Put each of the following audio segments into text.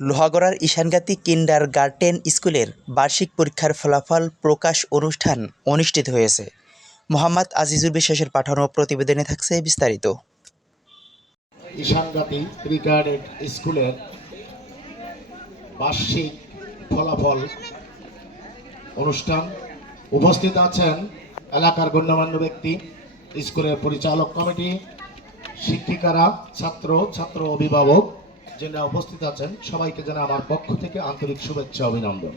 লোহাগড়ার ঈশানগাতি কিন্ডার গার্টেন স্কুলের বার্ষিক পরীক্ষার ফলাফল প্রকাশ অনুষ্ঠান অনুষ্ঠিত হয়েছে। মোহাম্মদ আজিজুর বিশ্বাসের পাঠানো প্রতিবেদনে থাকছে বিস্তারিত। ঈশানগাতি গার্ডেন স্কুলের বার্ষিক ফলাফল অনুষ্ঠান উপস্থিত আছেন এলাকার গণ্যমান্য ব্যক্তি, স্কুলের পরিচালক কমিটি, শিক্ষিকারা, ছাত্র অভিভাবক যারা উপস্থিত আছেন সবাইকে জানাই আমার পক্ষ থেকে আন্তরিক শুভেচ্ছা অভিনন্দন।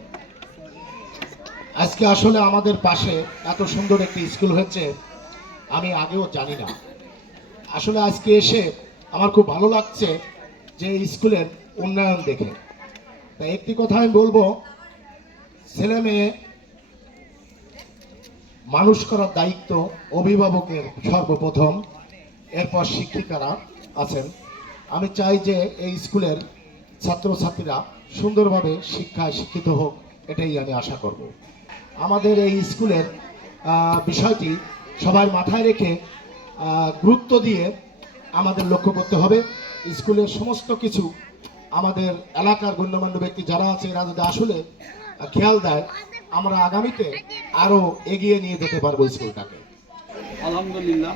আজকে আসলে আমাদের পাশে এত সুন্দর একটি স্কুল হয়েছে আমি আগেও জানি না। আসলে আজকে এসে আমার খুব ভালো লাগছে যে স্কুলের উন্নয়ন দেখে। তাই একটি কথা আমি বলবো, ছেলে মেয়ে মানুষ করার দায়িত্ব অভিভাবকের সর্বপ্রথম, এরপর শিক্ষিকারা আছেন। আমি চাই যে এই স্কুলের ছাত্রছাত্রীরা সুন্দরভাবে শিক্ষায় শিক্ষিত হোক, এটাই আমি আশা করব। আমাদের এই স্কুলের বিষয়টি সবাই মাথায় রেখে গুরুত্ব দিয়ে আমাদের লক্ষ্য করতে হবে। স্কুলের সমস্ত কিছু আমাদের এলাকার গণ্যমান্য ব্যক্তি যারা আছে এরা যদি আসলে খেয়াল দেয়, আমরা আগামীতে আরো এগিয়ে নিয়ে যেতে পারবো স্কুলটাকে। আলহামদুলিল্লাহ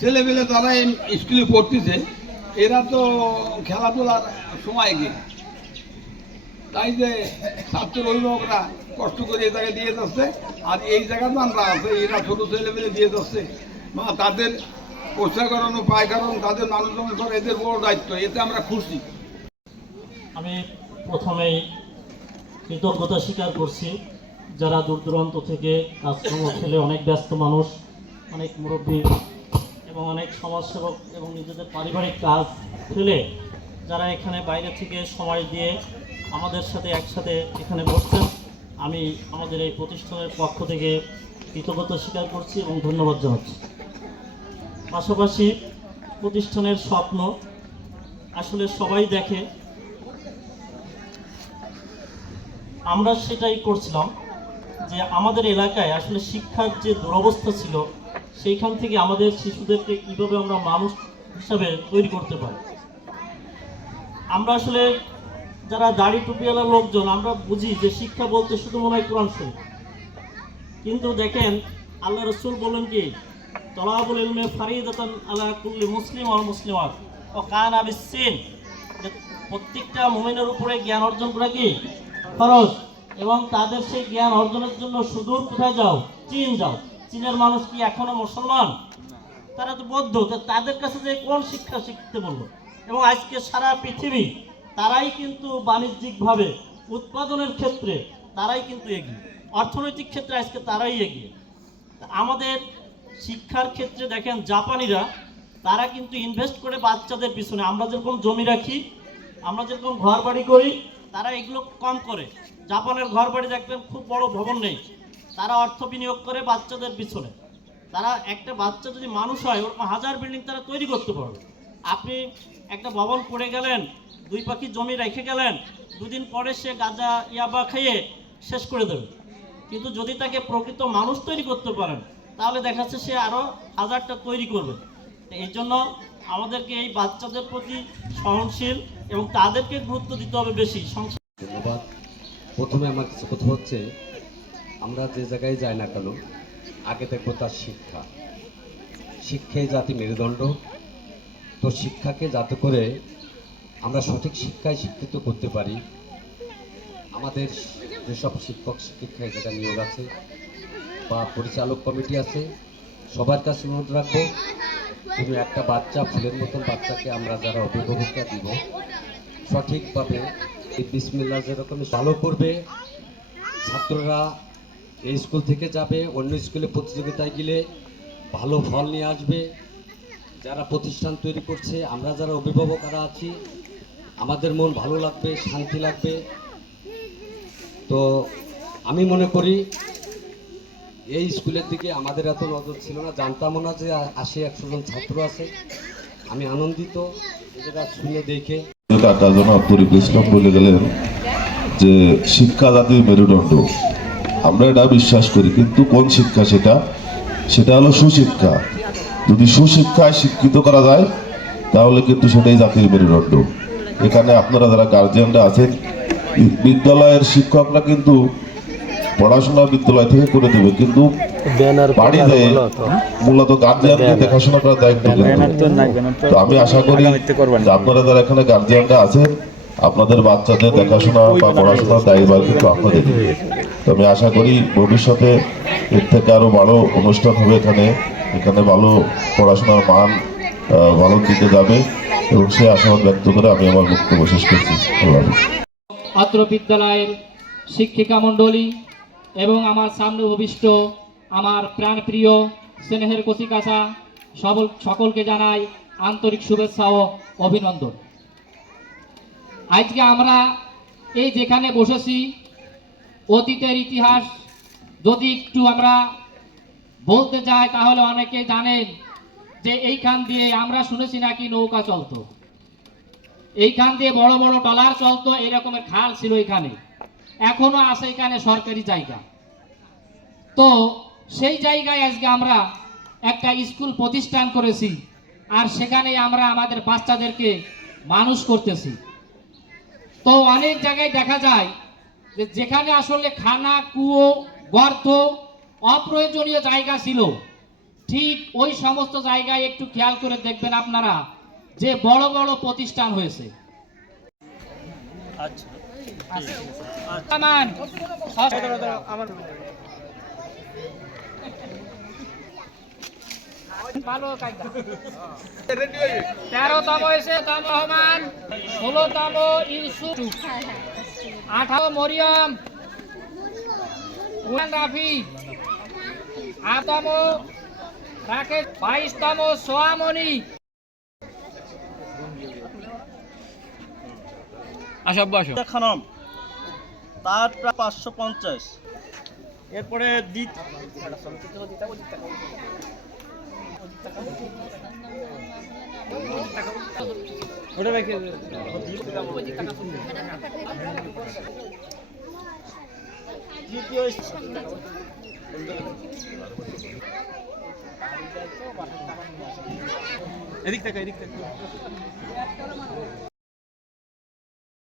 ছেলেমেলে তারা স্কুলে পড়তেছে, এরা তো খেলাধুলার সময় গিয়ে, তাই যে ছাত্র অভিভাবকরা কষ্ট করে এই জায়গায় দিয়ে যাচ্ছে, আর এই জায়গাতে আমরা আছে এরা ছোটো ছেলেমেলে দিয়ে যাচ্ছে, বা তাদের পোশাক করানো, পায়খানো, তাদের মানুষজন করা এদের বড় দায়িত্ব, এতে আমরা খুশি। আমি প্রথমেই কৃতজ্ঞতা স্বীকার করছি যারা দূর দূরান্ত থেকে কাজকর্ম ফেলে, অনেক ব্যস্ত মানুষ, অনেক মুরব্বী এবং অনেক সমাজসেবক এবং নিজেদের পারিবারিক কাজ ফেলে যারা এখানে বাইরে থেকে সময় দিয়ে আমাদের সাথে একসাথে এখানে বসছেন, আমি আমাদের এই প্রতিষ্ঠানের পক্ষ থেকে কৃতজ্ঞতা স্বীকার করছি এবং ধন্যবাদ জানাচ্ছি। পাশাপাশি প্রতিষ্ঠানের স্বপ্ন আসলে সবাই দেখে, আমরা সেটাই করছিলাম যে আমাদের এলাকায় আসলে শিক্ষার যে দুরবস্থা ছিল সেইখান থেকে আমাদের শিশুদেরকে কীভাবে আমরা মানুষ হিসাবে তৈরি করতে পারি। আমরা আসলে যারা দাড়ি টুপিওয়ালা লোকজন আমরা বুঝি যে শিক্ষা বলতে শুধু মনে হয় কোরআন শরীফ, কিন্তু দেখেন আল্লাহ রসুল বলেন কি, তলাবুল ইলমে ফারিদাতান আলা কুল্লি মুসলিম ওয়াল মুসলিমাত ওয়া কানা বিসসিন, যে প্রত্যেকটা মুমিনের উপরে জ্ঞান অর্জন করা কি ফরজ, এবং তাদের সেই জ্ঞান অর্জনের জন্য সুদূর কোথায় যাও, চীন যাও। চীনের মানুষ কি এখনো মুসলমান? তারা তো বৌদ্ধ, তাদের কাছে যে কোন শিক্ষা শিখতে বললো? এবং আজকে সারা পৃথিবী তারাই কিন্তু বাণিজ্যিকভাবে উৎপাদনের ক্ষেত্রে তারাই কিন্তু এগিয়ে, অর্থনৈতিক ক্ষেত্রে আজকে তারাই এগিয়ে। আমাদের শিক্ষার ক্ষেত্রে দেখেন জাপানিরা তারা কিন্তু ইনভেস্ট করে বাচ্চাদের পিছনে, আমরা যেরকম জমি রাখি, আমরা যেরকম ঘর বাড়ি করি, তারা এগুলো কম করে। জাপানের ঘর বাড়ি দেখবেন খুব বড় ভবন নেই, তারা অর্থ বিনিয়োগ করে বাচ্চাদের পিছনে। তারা একটা বাচ্চা যদি মানুষ হয় ওরকম 1000 বিল্ডিং তারা তৈরি করতে পারবে। আপনি একটা ভবন পড়ে গেলেন, 2 পাখি জমি রেখে গেলেন, 2 দিন পরে সে গাঁজা ইয়াবা খেয়ে শেষ করে দেবে। কিন্তু যদি তাকে প্রকৃত মানুষ তৈরি করতে পারেন তাহলে দেখা যাচ্ছে সে আরও 1000টা তৈরি করবে। এই জন্য আমাদেরকে এই বাচ্চাদের প্রতি সহনশীল এবং তাদেরকে গুরুত্ব দিতে হবে বেশি। ধন্যবাদ। প্রথমে আমার কিছু কথা হচ্ছে, আমরা যে জায়গায় যাই না কেন আগে দেখবো তার শিক্ষাই জাতি মেরুদণ্ড। তো শিক্ষাকে যাতে করে আমরা সঠিক শিক্ষায় শিক্ষিত করতে পারি, আমাদের যেসব শিক্ষক শিক্ষিকা যেটা নিয়োগ আছে বা পরিচালক কমিটি আছে, সবার কাছে অনুরোধ রাখবো, তুমি একটা বাচ্চা ফুলের মতন বাচ্চাকে আমরা যারা অভিভাবকরা দিব সঠিকভাবে এই বিসমিল্লাহ যেরকম ভালো করবে, ছাত্ররা এই স্কুল থেকে যাবে অন্য স্কুলে প্রতিযোগিতায় গেলে ভালো ফল নিয়ে আসবে। যারা প্রতিষ্ঠান তৈরি করছে, আমরা যারা অভিভাবকরা আছি, আমাদের মন ভালো লাগবে, শান্তি লাগবে। তো আমি মনে করি এই স্কুলের দিকে আমাদের এত নজর ছিল না, জানতামও না যে 80-100 জন ছাত্র আছে। আমি আনন্দিত যেটা শুনে দেখে। জনাব তরিকুল ইসলাম বলে গেলেন যে শিক্ষা জাতির মেরুদণ্ড, আমরা এটা বিশ্বাস করি, কিন্তু কোন শিক্ষা? সেটা হলো সুশিক্ষা। যদি সুশিক্ষায় শিক্ষিত করা যায় তাহলে কিন্তু সেটাই জাতির মেরুদণ্ড। এখানে আপনারা যারা গার্জিয়ানরা আছেন, বিদ্যালয়ের শিক্ষকরা কিন্তু পড়াশোনা বিদ্যালয় থেকে করে দেবে, কিন্তু বাড়িতে মূলত গার্জিয়ানকে দেখাশোনা করার দায়িত্ব কিন্তু। তো আমি আশা করি যে আপনারা যারা এখানে গার্জিয়ানরা আছেন, আপনাদের বাচ্চাদের দেখাশোনা বা পড়াশোনার দায়িত্ব কিন্তু আপনাদের। তো আমি আশা করি ভবিষ্যতে এর থেকে আরো ভালো অনুষ্ঠান হবে এখানে ভালো পড়াশোনার মান ভালো দিকে যাবে, এবং সেই আশাবাদ ব্যক্ত করে আমি আমার বক্তব্য শেষ করছি। আল্লাহ হাফেজ। অত্র বিদ্যালয়ের শিক্ষিকা মণ্ডলী এবং আমার সামনে উপবিষ্ট আমার প্রাণপ্রিয় স্নেহের কচিকাঁচা সকলকে জানাই আন্তরিক শুভেচ্ছা ও অভিনন্দন। আজকে আমরা এই যেখানে বসেছি, অতীতের ইতিহাস যদি একটু আমরা বলতে যাই তাহলে অনেকে জানেন যে এইখান দিয়ে আমরা শুনেছি নাকি নৌকা চলতো, এইখান দিয়ে বড় বড় ট্রলার চলতো, এরকমের খাল ছিল এখানে, এখনো আছে এখানে সরকারি জায়গা। তো সেই জায়গায় আজকে আমরা একটা স্কুল প্রতিষ্ঠান করেছি, আর সেখানে আমরা আমাদের বাচ্চাদেরকে মানুষ করতেছি। তো অনেক জায়গায় দেখা যায় যে যেখানে আসলে খানা, কুয়ো, গর্ত, অপ্রয়োজনীয় জায়গা ছিল, ঠিক ওই সমস্ত জায়গায় একটু খেয়াল করে দেখবেন আপনারা যে বড় বড় প্রতিষ্ঠান হয়েছে। তেরোতম হয়েছে রহমান, 16তম ইউসুফ, 18 মরিয়ম, রাফি, 8তম রাকেশ, 22তম সোয়ামণি। খানম, তার প্রায় 550। এরপরে এদিক থেকে